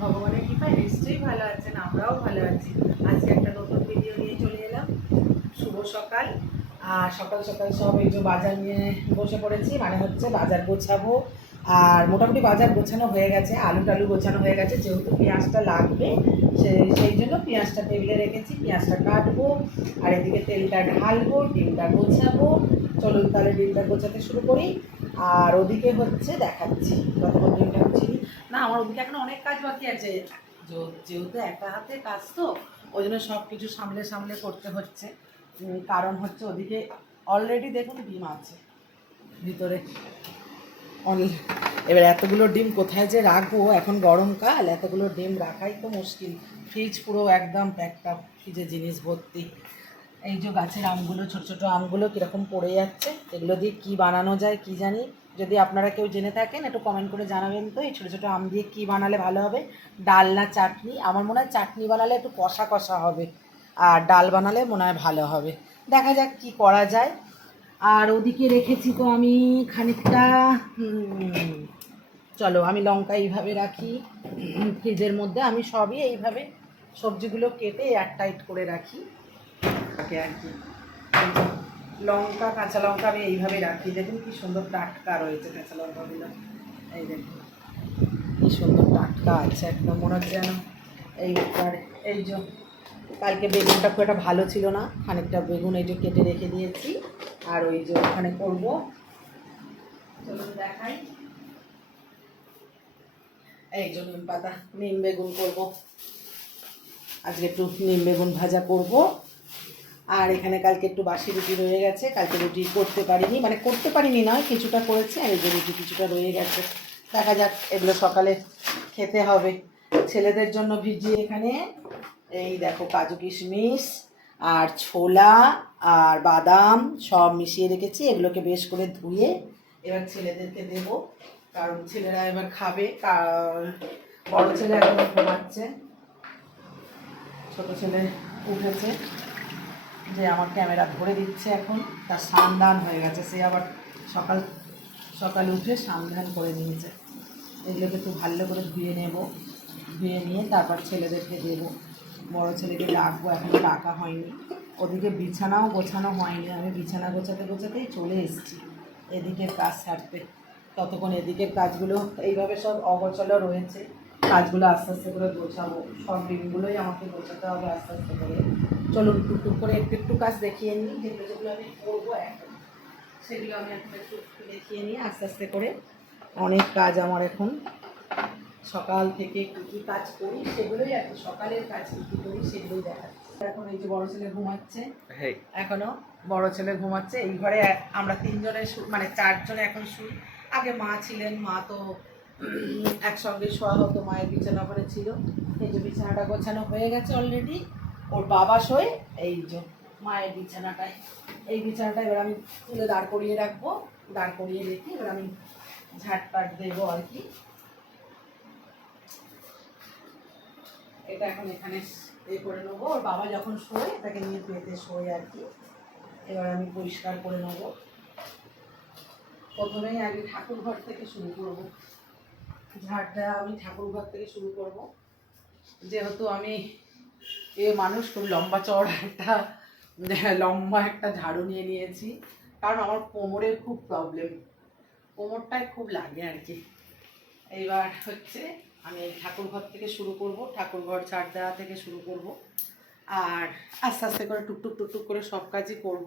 ভগবানের কৃপায় নিশ্চয়ই ভালো আছেন, আমরাও ভালো আছি। আজকে একটা নতুন ভিডিও নিয়ে চলে এলাম। শুভ সকাল। আর সকাল সকাল সব এই যে বাজার নিয়ে বসে পড়েছি মানে হচ্ছে বাজার গোছাবো। আর মোটামুটি বাজার গোছানো হয়ে গেছে, আলু টালু গোছানো হয়ে গেছে, যেহেতু পেঁয়াজটা লাগবে সেই সেই জন্য পেঁয়াজটা টেবিলে রেখেছি, পেঁয়াজটা কাটবো, আর এদিকে তেলটা ঢালবো, ডিমটা গোছাবো। চলুন তাহলে ডিমটা গোছাতে শুরু করি। আর ওদিকে হচ্ছে দেখাচ্ছি গুছিয়ে না, আমার ওদিকে এখন অনেক কাজ বাকি আছে। যেহেতু একা হাতে কাজ তো, ওই জন্য সব কিছু সামলে সামলে করতে হচ্ছে। কারণ হচ্ছে ওদিকে অলরেডি দেখুন ডিম আছে। ভিতরে এবার এতগুলো ডিম কোথায় যে রাখব? এখন গরমকাল এতগুলো ডিম রাখাই তো মুশকিল। ফ্রিজ পুরো একদম প্যাকটা ফ্রিজে জিনিস ভর্তি। এই যে গাছের আমগুলো, ছোট ছোট আমগুলো কীরকম পড়ে যাচ্ছে, এগুলো দিয়ে কী বানানো যায় কি জানি, যদি আপনারা কেউ জেনে থাকেন, একটু কমেন্ট করে জানাবেন তো, এই ছোটো ছোটো আম দিয়ে কী বানালে ভালো হবে? ডাল না চাটনি? আমার মনে হয় চাটনি বানালে একটু কষা কষা হবে, আর ডাল বানালে মনে হয় ভালো হবে। দেখা যাক কি করা যায়। আর ওদিকে রেখেছি তো আমি খানিকটা চলো আমি লঙ্কা এইভাবে রাখি, ফ্রিজের মধ্যে আমি সবই এইভাবে সবজিগুলো কেটে এয়ারটাইট করে রাখি। থাকে আর কি। লঙ্কা, কাঁচা লঙ্কা আমি এইভাবে রাখি। দেখুন কি সুন্দর টাটকা রয়েছে কাঁচা লঙ্কাগুলো এই দেখুন, কি সুন্দর টাটকা আছে একদম। মনে হচ্ছে যেন এই আর এই যে কালকে বেগুনটা খুব একটা ভালো ছিল না। খানিকটা বেগুন এই যে কেটে রেখে দিয়েছি। আর ওই যে ওখানে করব। দেখাই। এই যে নিম পাতা, নিম বেগুন করব। আজকে একটু নিম বেগুন ভাজা করব। আর এখানে কালকে একটু বাসি রুটি রয়ে গেছে। কালকে রুটি করতে পারিনি মানে করতে পারিনি নয় কিছুটা করেছি আর এই যে রুটি কিছুটা রয়ে গেছে। দেখা যাক, এগুলো সকালে খেতে হবে। ছেলেদের জন্য ভিজিয়ে এখানে এই দেখো কাজু কিশমিশ আর ছোলা আর বাদাম সব মিশিয়ে রেখেছি। এগুলোকে বেশ করে ধুয়ে এবার ছেলেদেরকে দেব, কারণ ছেলেরা এবার খাবে। বড় ছেলে এখন ঘুমাচ্ছে, ছোট ছেলে উঠেছে। যে আমার ক্যামেরা ধরে দিচ্ছে এখন, তার সান্ধান হয়ে গেছে। সে আবার সকাল, সকালে উঠে সান্ধান করে নিয়েছে। এগুলোকে একটু ভালো করে ধুয়ে নেব। ধুয়ে নিয়ে তারপর ছেলেদেরকে দেবো। বড় ছেলেকে ডাকবো, এখন ডাকা হয়নি। ওদিকে বিছানাও গোছানো হয়নি। আমি বিছানা গোছাতে গোছাতেই চলে এসেছি। এদিকের কাজ ছাড়তে ততক্ষণ এদিকের কাজগুলো এইভাবে সব অগোছালো রয়েছে। কাজগুলো আস্তে আস্তে করে গোছাবো। সব দিনগুলোই আমাকে গোছাতে হবে আস্তে আস্তে করে। চলুন টুকটুক করে একটু একটু কাজ দেখিয়ে নিই। যেগুলো যেগুলো আমি করব এখন সেগুলো আমি এখন একটু একটু দেখিয়ে নিই আস্তে আস্তে করে। অনেক কাজ আমার এখন। সকাল থেকে কী কী কাজ করি সেগুলোই আর কি। সকালের কাজ কী কী করি সেগুলোই দেখাচ্ছি। এখন এই যে বড় ছেলে ঘুমাচ্ছে। হেই। এখনও বড় ছেলে ঘুমাচ্ছে। এই ঘরে আমরা তিনজনে মানে চারজনে এখন শুই। আগে মা ছিলেন মা তো একসঙ্গে শোয়া হতো, মায়ের বিছানা করে ছিল। এই যে বিছানাটা গোছানো হয়ে গেছে অলরেডি ওর বাবা শোয়, এই যে মায়ের বিছানাটায়। এই বিছানাটা এবার আমি তুলে দাঁড় করিয়ে রাখব, দাঁড় করিয়ে রেখে এবার আমি ঝাটপাট দেবো আর কি। এটা এখন এখানে এ করে নেব। ওর বাবা যখন শোয় এটাকে নিয়ে পেতে শোয় আর কি। এবার আমি পরিষ্কার করে নেব। প্রথমেই আগে ঠাকুর ঘর থেকে শুরু করব। ঝাড়টা আমি ঠাকুর ঘর থেকে শুরু করব। যেহেতু আমি এ মানুষ, খুব লম্বা চড়া একটা, লম্বা একটা ঝাড়ু নিয়ে নিয়েছি। কারণ আমার কোমরের খুব প্রবলেম কোমরটায় খুব লাগে আর কি। এইবার হচ্ছে আমি এই ঠাকুর ঘর থেকে শুরু করব ঠাকুর ঘর ঝাড় দেওয়া থেকে শুরু করব। আর আস্তে আস্তে করে টুকটুক টুকটুক করে সব কাজই করব।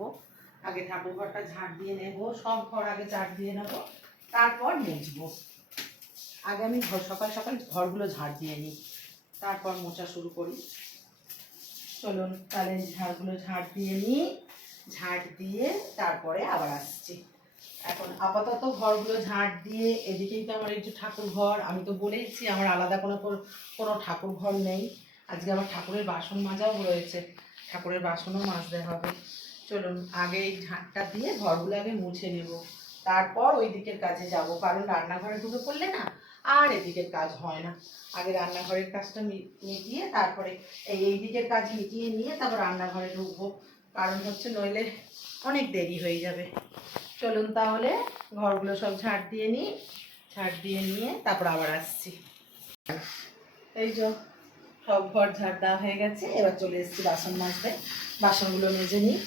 আগে ঠাকুর ঘরটা ঝাড় দিয়ে নেব, সব ঘর আগে ঝাড় দিয়ে নেব, তারপর মুছবো আগে আমি ঘর, সকাল সকাল ঘরগুলো ঝাড় দিয়ে নিই। তারপর মোছা শুরু করি। চলুন তাহলে ঝাড়গুলো ঝাড় দিয়ে নিই। ঝাড় দিয়ে তারপরে আবার আসছি। এখন আপাতত ঘরগুলো ঝাড় দিয়ে এদিকেই তো আমার একটু ঠাকুর ঘর। আমি তো বলেইছি আমার আলাদা কোনো কোনো- কোনো ঠাকুর ঘর নেই। আজকে আমার ঠাকুরের বাসন মাজাও রয়েছে। ঠাকুরের বাসনও মাজতে হবে। চলুন আগে এই ঝাঁটটা দিয়ে ঘরগুলো আগে মুছে নেব। তারপর ওই দিকের কাজে যাব, কারণ রান্নাঘরে ঢুকে পড়লে না আর এদিকের কাজ হয় না। আগে রান্নাঘরের কাজটা মিটিয়ে তারপরে এই এই দিকের কাজ মিটিয়ে নিয়ে তারপর রান্নাঘরে ঢুকবো, কারণ হচ্ছে নইলে অনেক দেরি হয়ে যাবে। চলুন তাহলে ঘরগুলো সব ঝাড় দিয়ে নিই, ঝাড় দিয়ে নিয়ে তারপর আবার আসছি। এই যে সব ঘর ঝাড় দেওয়া হয়ে গেছে, এবার চলে এসেছি বাসন মাজতে। বাসনগুলো মেজে নিই।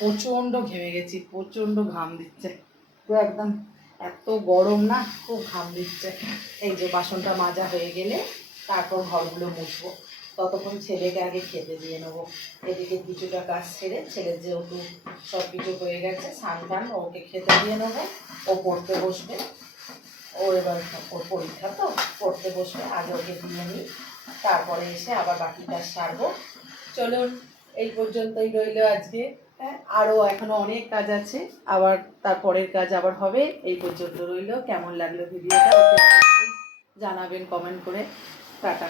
প্রচণ্ড ঘেমে গেছি, প্রচণ্ড ঘাম দিচ্ছে। পুরো একদম এত গরম না, খুব ঘাম দিচ্ছে। এই যে বাসনটা মাজা হয়ে গেলে তারপর ঘরগুলো মুছবো। ততক্ষণ ছেলেকে আগে খেতে দিয়ে নেব। এদিকে কিছুটা কাজ ছেড়ে ছেলের যেহেতু সব কিছু হয়ে গেছে, স্নান টান ওকে খেতে দিয়ে নেব। ও পড়তে বসবে। ও এবার ওর পরীক্ষা তো, পড়তে বসবে, আগে ওকে দিয়ে নিই। তারপরে এসে আবার বাকি কাজ সারবো। চলুন, এই পর্যন্তই রইল আজকে। আরও এখনও অনেক কাজ আছে। আবার তারপরের কাজ আবার হবে। এই পর্যন্ত রইল। কেমন লাগল ভিডিওটা? জানাবেন কমেন্ট করে। টাটা।